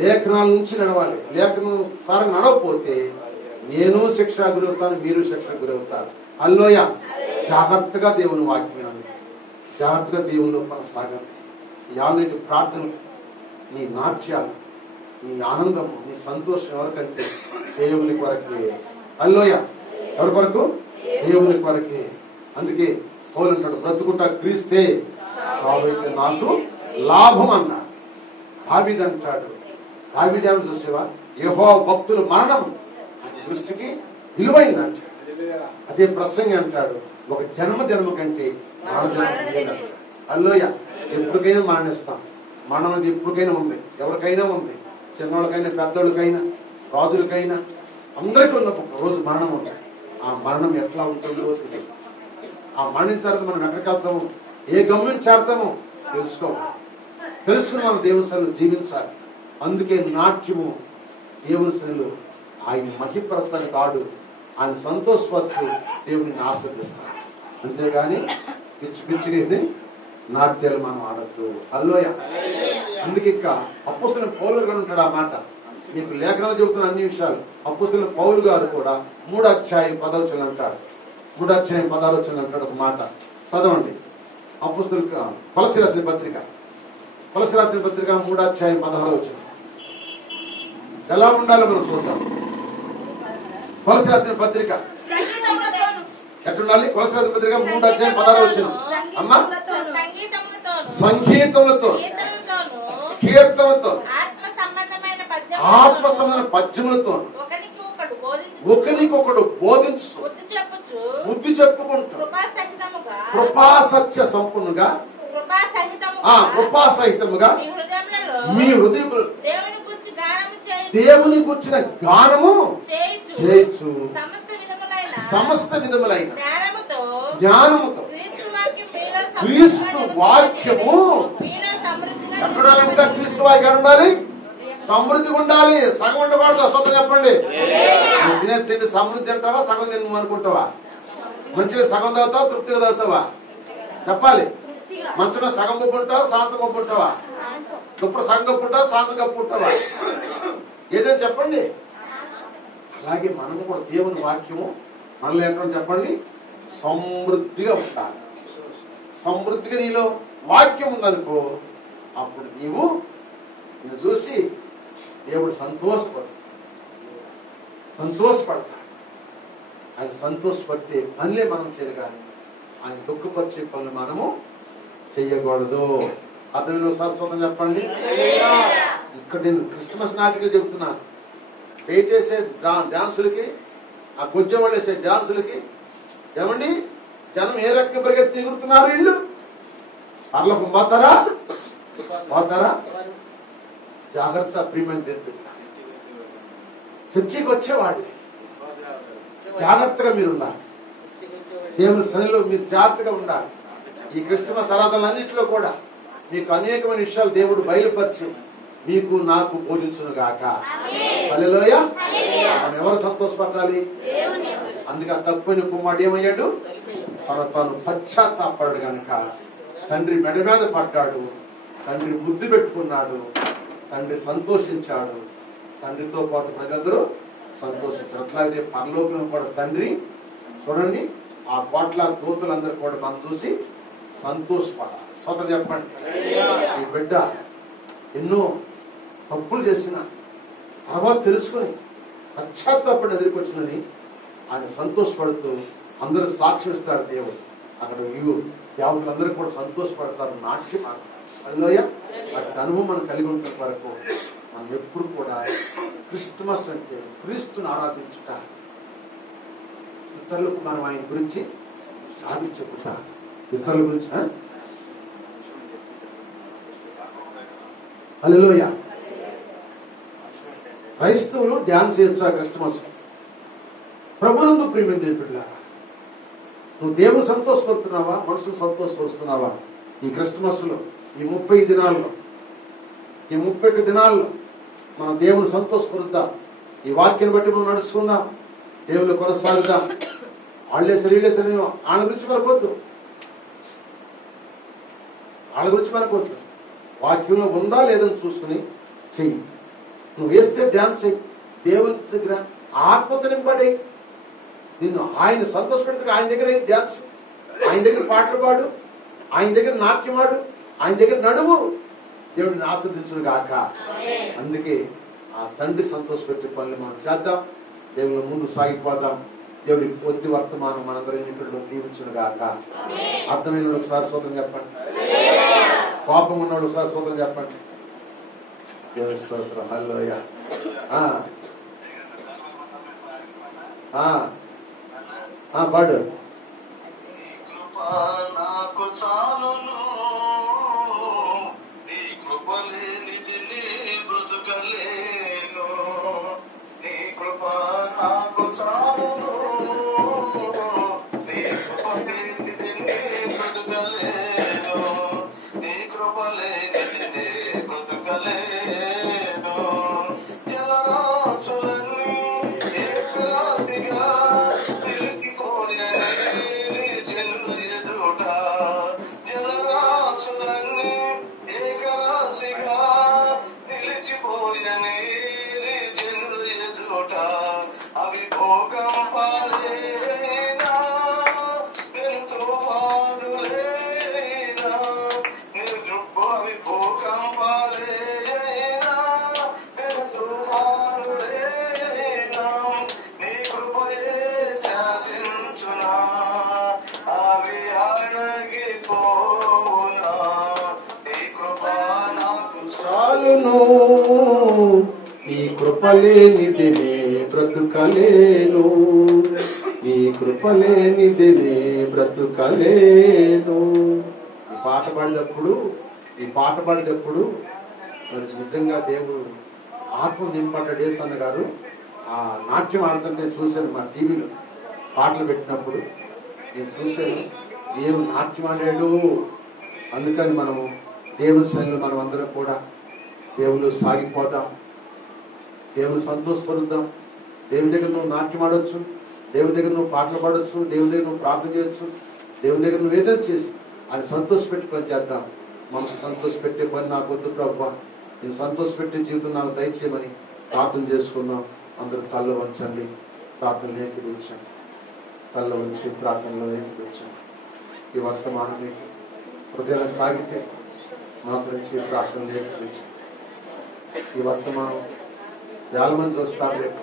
లేఖనాల నుంచి నడవాలి. లేఖనం సారం నడవకపోతే నేను శిక్ష గురవుతాను, మీరు శిక్ష గురవుతారు. హల్లెలూయా. జాగ్రత్తగా దేవుని వాక్యం వినండి, జాగ్రత్తగా దేవునిలో కొనసాగండి. యావటి ప్రార్థనలు, నీ నాట్యాలు, నీ ఆనందము, నీ సంతోషం ఎవరికంటే దేవుని కొరకే. హల్లెలూయా. ఎవరి కొరకు? దేవుని కొరకే. అందుకే పౌలు అంటాడు, బ్రతుకుట క్రీస్తే, సావైతే నాకు లాభం అన్నాడు. దావీదు అంటాడు, దావీదు ఏమని చూసేవా, యెహోవా భక్తుల మరణం దృష్టికి విలువైంది అంటాడు. అదే ప్రసంగి అంటాడు, ఒక జన్మ కంటే హల్లెలూయా. ఎప్పటికైనా మరణిస్తాం. మరణం అనేది ఎప్పటికైనా ఉంది, ఎవరికైనా ఉంది. చిన్నవాళ్ళకైనా, పెద్దోళ్ళకైనా, రాజులకైనా, అందరికీ ఉన్న రోజు మరణం ఉంది. ఆ మరణం ఎట్లా ఉంటుందో తెలియదు. ఆ మరణించిన తర్వాత మనం ఎక్కడికి వెళ్తాము, ఏ గమ్యం చేరతామో తెలుసుకోవాలి. తెలుసుకుని మనం దేవుని సన్నిధిలో జీవించాలి. అందుకే నాట్యము దేవుని సన్నిధిలో ఆయన మహిప్రస్తానికి ఆడు, ఆయన సంతోషపరచు, దేవుడిని ఆస్వాదిస్తాడు. అంతేగాని పిచ్చి పిచ్చిగా నాట్యాలు మనం ఆడద్దు. హల్లెలూయా. అందుకే ఇంకా అపోస్తలుడైన పౌలు గారు ఉంటాడు. ఆ మాట మీకు లేఖనాలు చెబుతున్న అన్ని విషయాలు అపోస్తలుడైన పౌలు గారు కూడా 3వ అధ్యాయం 10వ వచనం అంటాడు. 3వ అధ్యాయం 16వ వచనం అంటాడు. ఒక మాట చదవండి. అపోస్తలులకు కొలస్సీ రాసిన పత్రిక, 3వ అధ్యాయం 16వ వచనం. ఎలా ఉండాలో మనం చూద్దాం. కొలస్సీ రాసిన పత్రిక ఎట్లుండాలి? కొలస్సీ రాసిన పత్రిక 3వ అధ్యాయం 16వ వచనం. అమ్మా, సంగీతములతో, కీర్తనలతో, ఆత్మ సంబంధమైన పద్యములతో ఒకరికొకడు బోధించు, బుద్ధి చెప్పుకుంటూ, కృపా సత్య సంపూర్ణంగా, కృపా సహితముగా మీ హృదయములు దేవుని గుర్చిన గానము చేయొచ్చు, సమస్త విధములైన జ్ఞానముతో క్రీస్తు వాక్యము ఎక్కడాలంటే క్రీస్తు వాక్యం ఉండాలి, సమృద్ధిగా ఉండాలి. సగం ఉండకూడదు. అసలు చెప్పండి, తినే తిండి సమృద్ధి అంటావా, సగం తిని అనుకుంటావా? మంచిగా సగం తాగుతావా, తృప్తిగా తాగుతావా? చెప్పాలి. మంచమే సగం కప్పు ఉంటావా, శాంతం కప్పు ఉంటావా? దుప్పుడు సగం కప్పు ఉంటావా, శాంతం కప్పు ఉంటావా? ఏదైనా చెప్పండి. అలాగే మనము కూడా దేవుని వాక్యము మనలో ఎట్లా చెప్పండి, సమృద్ధిగా ఉండాలి. సమృద్ధిగా నీలో వాక్యం ఉందనుకో, అప్పుడు నీవు నిన్ను చూసి దేవుడు సంతోషపడతాడు. ఆయన సంతోషపడితే పనులే మనం చేయగానే ఆయన దుఃఖపరిచే పనులు మనము చెయ్యకూడదు. అతనిలో సరస్వతం చెప్పండి. ఇక్కడ నేను క్రిస్మస్ నాటికలు చెబుతున్నాను. వేసే డాన్సులకి, ఆ కొంచెం వేసే డాన్సులకి ఏమండి జనం ఏ రకంగా పరిగెత్తి ఎగురుతున్నారు. వీళ్ళు పర్లకు పోతారా? జాగ్రత్త ప్రియమైన దేవుడు. చర్చికి వచ్చేవాళ్ళు జాగ్రత్తగా మీరు ఉండాలి. దేవుని సన్నిధిలో మీరు జాగ్రత్తగా ఉండాలి. ఈ క్రిస్మస్ ఆరాధనలన్నింటిలో కూడా మీకు అనేకమైన విషయాలు దేవుడు బయలుపరిచి మీకు నాకు బోధించును గాక. హల్లెలూయా. మనం ఎవరు సంతోషపడాలి? అందుకే ఆ తప్పని కుమారుడు ఏమయ్యాడు? తను పశ్చాత్తాపడు గనక తండ్రి మెడ మీద పడ్డాడు, తండ్రి బుద్ధి పెట్టుకున్నాడు, తండ్రి సంతోషించాడు, తండ్రితో పాటు ప్రజలందరూ సంతోషించారు. అట్లాగే పరలోకం కూడా తండ్రి చూడండి, ఆ కోట్ల దూతలందరూ కూడా మనం చూసి సంతోషపడాలి. సోదరు చెప్పండి, ఈ బిడ్డ ఎన్నో తప్పులు చేసిన తర్వాత తెలుసుకుని పశ్చాత్తాపడి ఎదురుకొచ్చిందని ఆయన సంతోషపడుతూ అందరూ సాక్ష్యం ఇస్తాడు దేవుడు. అక్కడ యావతులందరూ కూడా సంతోషపడతారు, నాట్యం ఆడతారు. హల్లెలూయా. అట్టి అనుభవం మనం కలిగి ఉంటున్న వరకు మనం ఎప్పుడు కూడా క్రిస్మస్ అంటే క్రీస్తుని ఆరాధించుట, ఇతరులకు మనం ఆయన గురించి సాధించుకుంట, ఇతరుల గురించి. హల్లెలూయా. క్రైస్తవులు డ్యాన్స్ చేయొచ్చా క్రిస్మస్? ప్రభునందు ప్రియమైన దేవుడిలారా, నువ్వు దేవుని సంతోషపడుతున్నావా, మనుషులు సంతోషపరుస్తున్నావా? ఈ క్రిస్మస్ లో, ఈ 30 దినాల్లో, ఈ 31 దినాల్లో మన దేవుని సంతోషపరుద్దాం. ఈ వాక్యాన్ని బట్టి మనం నడుచుకుందాం, దేవుని కొనసాగుదాం. వాళ్ళే సరే వాళ్ళ గురించి మనకొద్దు, వాళ్ళ గురించి మనకొద్దు. వాక్యంలో ఉందా లేదని చూసుకుని చెయ్యి. నువ్వు వేస్తే డ్యాన్స్ చెయ్యి, దేవుని దగ్గర ఆత్మతో నింపడి. నిన్ను ఆయన సంతోషపెడుతున్నా. ఆయన దగ్గర డ్యాన్స్, ఆయన దగ్గర పాటలు పాడు, ఆయన దగ్గర నాట్యమాడు, ఆయన దగ్గర నడువు. దేవుడిని ఆస్వాదించును గాక. అందుకే ఆ తండ్రి సంతోషపెట్టే పనులు మనం చేద్దాం. దేవుని ముందు సాగిపోదాం. దేవుడి కొద్ది వర్తమానం మనందరం ఇక్కడ దీవించును గాక. అర్థమైన ఒకసారి స్తోత్రం చెప్పండి. పాపం ఉన్నాడు ఒకసారి స్తోత్రం చెప్పండి. దేవుని స్తోత్రం. హల్లెలూయా. పాడు. నాకు చాలును, నీ కృప లేనిది నీ బ్రతుకలేను. నీ కృప నాకు చాలును, నీ కృప లేనిది నీ బ్రతుకలేను. నీ కృప లేనిది నీ బ్రతుకలేను. జలరాశులన్నీ ఏకరాశిగా జలరాశులన్నీ ఏకరాశిగా నిలిచిపోయని జనుల ఎదుట అవి భూకంపాలేనా తుఫానులేనా నిర్జుబ్బు అవి భూకంపాలేనా తుఫానులేనా నీ కృపయే శాసించునా అవి అణగిపోనా. నీ కృప నాకు చాలును, నీ కృప లేనిది నే బ్రతుకలేను. నీ కృప లేనిది నే బ్రతుకలేను. ఈ పాట పాడేటప్పుడు నిజంగా దేవుడు ఆత్మ నింపడ్డాడు. ఏసన్న గారు ఆ నాట్యం ఆడుతుంటే చూశాను. మా టీవీలో పాటలు పెట్టినప్పుడు నేను చూశాను. దేవుడు నాట్యం ఆడాడు. అందుకని మనము దేవుని సన్నిధిలో మనం అందరం కూడా దేవుళ్ళు సాగిపోదాం. దేవుని సంతోషపడుద్దాం. దేవుని దగ్గర నువ్వు నాట్యం ఆడవచ్చు, దేవుని దగ్గర నువ్వు పాటలు పాడవచ్చు, దేవుని దగ్గర నువ్వు ప్రార్థన చేయొచ్చు, దేవుని దగ్గర నువ్వు ఏదైనా చేసి ఆయన సంతోషపెట్టి పని చేద్దాం. మనసు సంతోషపెట్టే పని నాకు వద్దు ప్రభువా, నేను సంతోషపెట్టే జీవితం నాకు దయచేయమని ప్రార్థన చేసుకుందాం. అందరూ తల్ల వంచండి, ప్రార్థనలు ఏకీభవించండి. తల్ల వంచి ప్రార్థనలో ఏకీభవించండి. ఈ వర్తమానం మీకు హృదయాన్ని తాగితే మా గురించి ప్రార్థనలు ఏకీభవించండి. ఈ వర్తమానం వేల మంది చూస్తారు రేపు.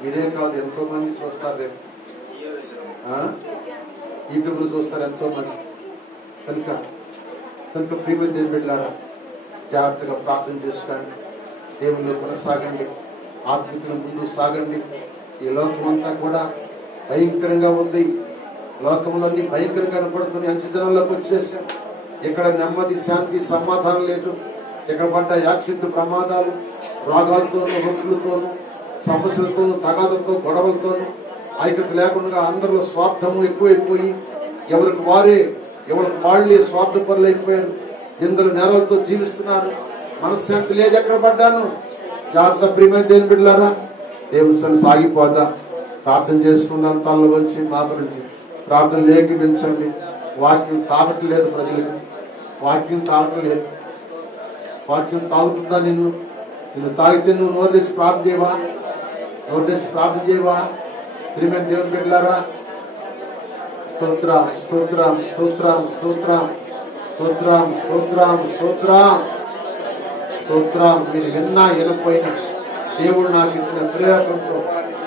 మీరే కాదు, ఎంతో మంది చూస్తారు రేపు. యూట్యూబ్లో చూస్తారు ఎంతో మంది. కనుక ప్రియమైన దేవుని బిడ్డలారా, జాగ్రత్తగా ప్రార్థన చేసుకోండి. దేవునిలో కొనసాగండి. ఆత్మీయతను ముందు సాగండి. ఈ లోకమంతా కూడా భయంకరంగా ఉంది. లోకంలోని భయంకరంగా కనపడుతున్నాయి. అంచెజనంలోకి వచ్చేసాం. ఇక్కడ నెమ్మది, శాంతి, సమాధానం లేదు. ఇక్కడ పడ్డ యాక్సిడెంట్, ప్రమాదాలు, రోగాలతోనూ, రొప్పులతోనూ, సమస్యలతోనూ, తగాదలతో, గొడవలతోనూ, ఐక్యత లేకుండా అందరిలో స్వార్థము ఎక్కువైపోయి ఎవరికి వాళ్ళే స్వార్థపరులు అయిపోయారు. నిందలు నేరాలతో జీవిస్తున్నారు. మనశ్శాంతి లేదు. ఎక్కడ పడ్డాను. జాగ్రత్త ప్రియమైన దేవుని బిడ్డలారా, దేవుని సన్నిధిలో సాగిపోదా. ప్రార్థన చేసుకుందాం. తల్ల వచ్చి మా గురించి ప్రార్థన ఏకీభవించండి. వాక్యం తాగట్లేదు ప్రజలకు. వాక్యం తాగట్లేదు. వాక్యం తాగుతుందా నిన్ను తాగితే నువ్వు నోరు తెచ్చి ప్రార్థన చేయవా? నోరు తెచ్చి ప్రార్థన చేయవా? ప్రియమైన దేవుని బిడ్డలారా, స్తోత్రం స్తోత్రం స్తోత్రం స్తోత్రం స్తోత్రం స్తోత్రం స్తోత్రం స్తోత్రం. మీరు విన్నా వినకపోయినా దేవుడు నాకు ఇచ్చిన ప్రేరణతో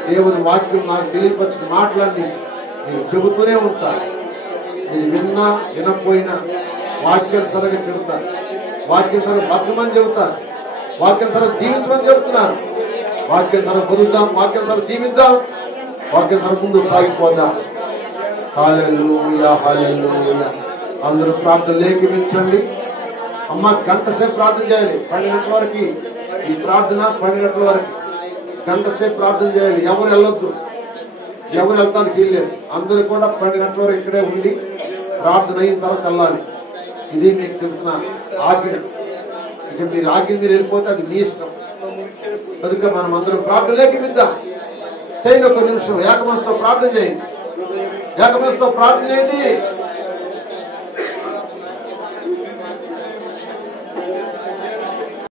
దేవుని వాక్యం నాకు తెలియపరిచిన మాటలన్నీ మీరు చెబుతూనే ఉంటారు. మీరు విన్నా వినకపోయినా వాక్యాలు సరిగా చెబుతారు. వాక్యం సరిగా బతకమని చెబుతారు. వాక్యం సరిగా జీవించమని చెబుతున్నారు. వాక్యం సరిగా బతుకుదాం. వాక్యం సరిగా జీవిద్దాం. వాక్యం సరిగా ముందు సాగిపోదాం. హల్లెలూయా హల్లెలూయా. అందరూ ప్రార్థన ఏకీభవించండి. అమ్మ గంట సేపు ప్రార్థన చేయాలి. 10 గంటల వరకు ఈ ప్రార్థన, 10 గంటల వరకు గంట సేపు ప్రార్థన చేయాలి. ఎవరు వెళ్ళొద్దు. ఎవరు వెళ్తానికి వెళ్ళలేదు. అందరూ కూడా 10 గంటల వరకు ఇక్కడే ఉండి ప్రార్థన అయిన తర్వాత వెళ్ళాలి. ఇది మీకు చెబుతున్నా ఆజ్ఞ. ఇక మీరు ఆజ్ఞ మీరు వెళ్ళిపోతే అది మీ ఇష్టం. కనుక మనం అందరం ప్రార్థన ఏకీభవిద్దాం. చేయండి. ఒక నిమిషం ఏక మనసుతో ప్రార్థన చేయండి. ఏక మనసుతో ప్రార్థన చేయండి.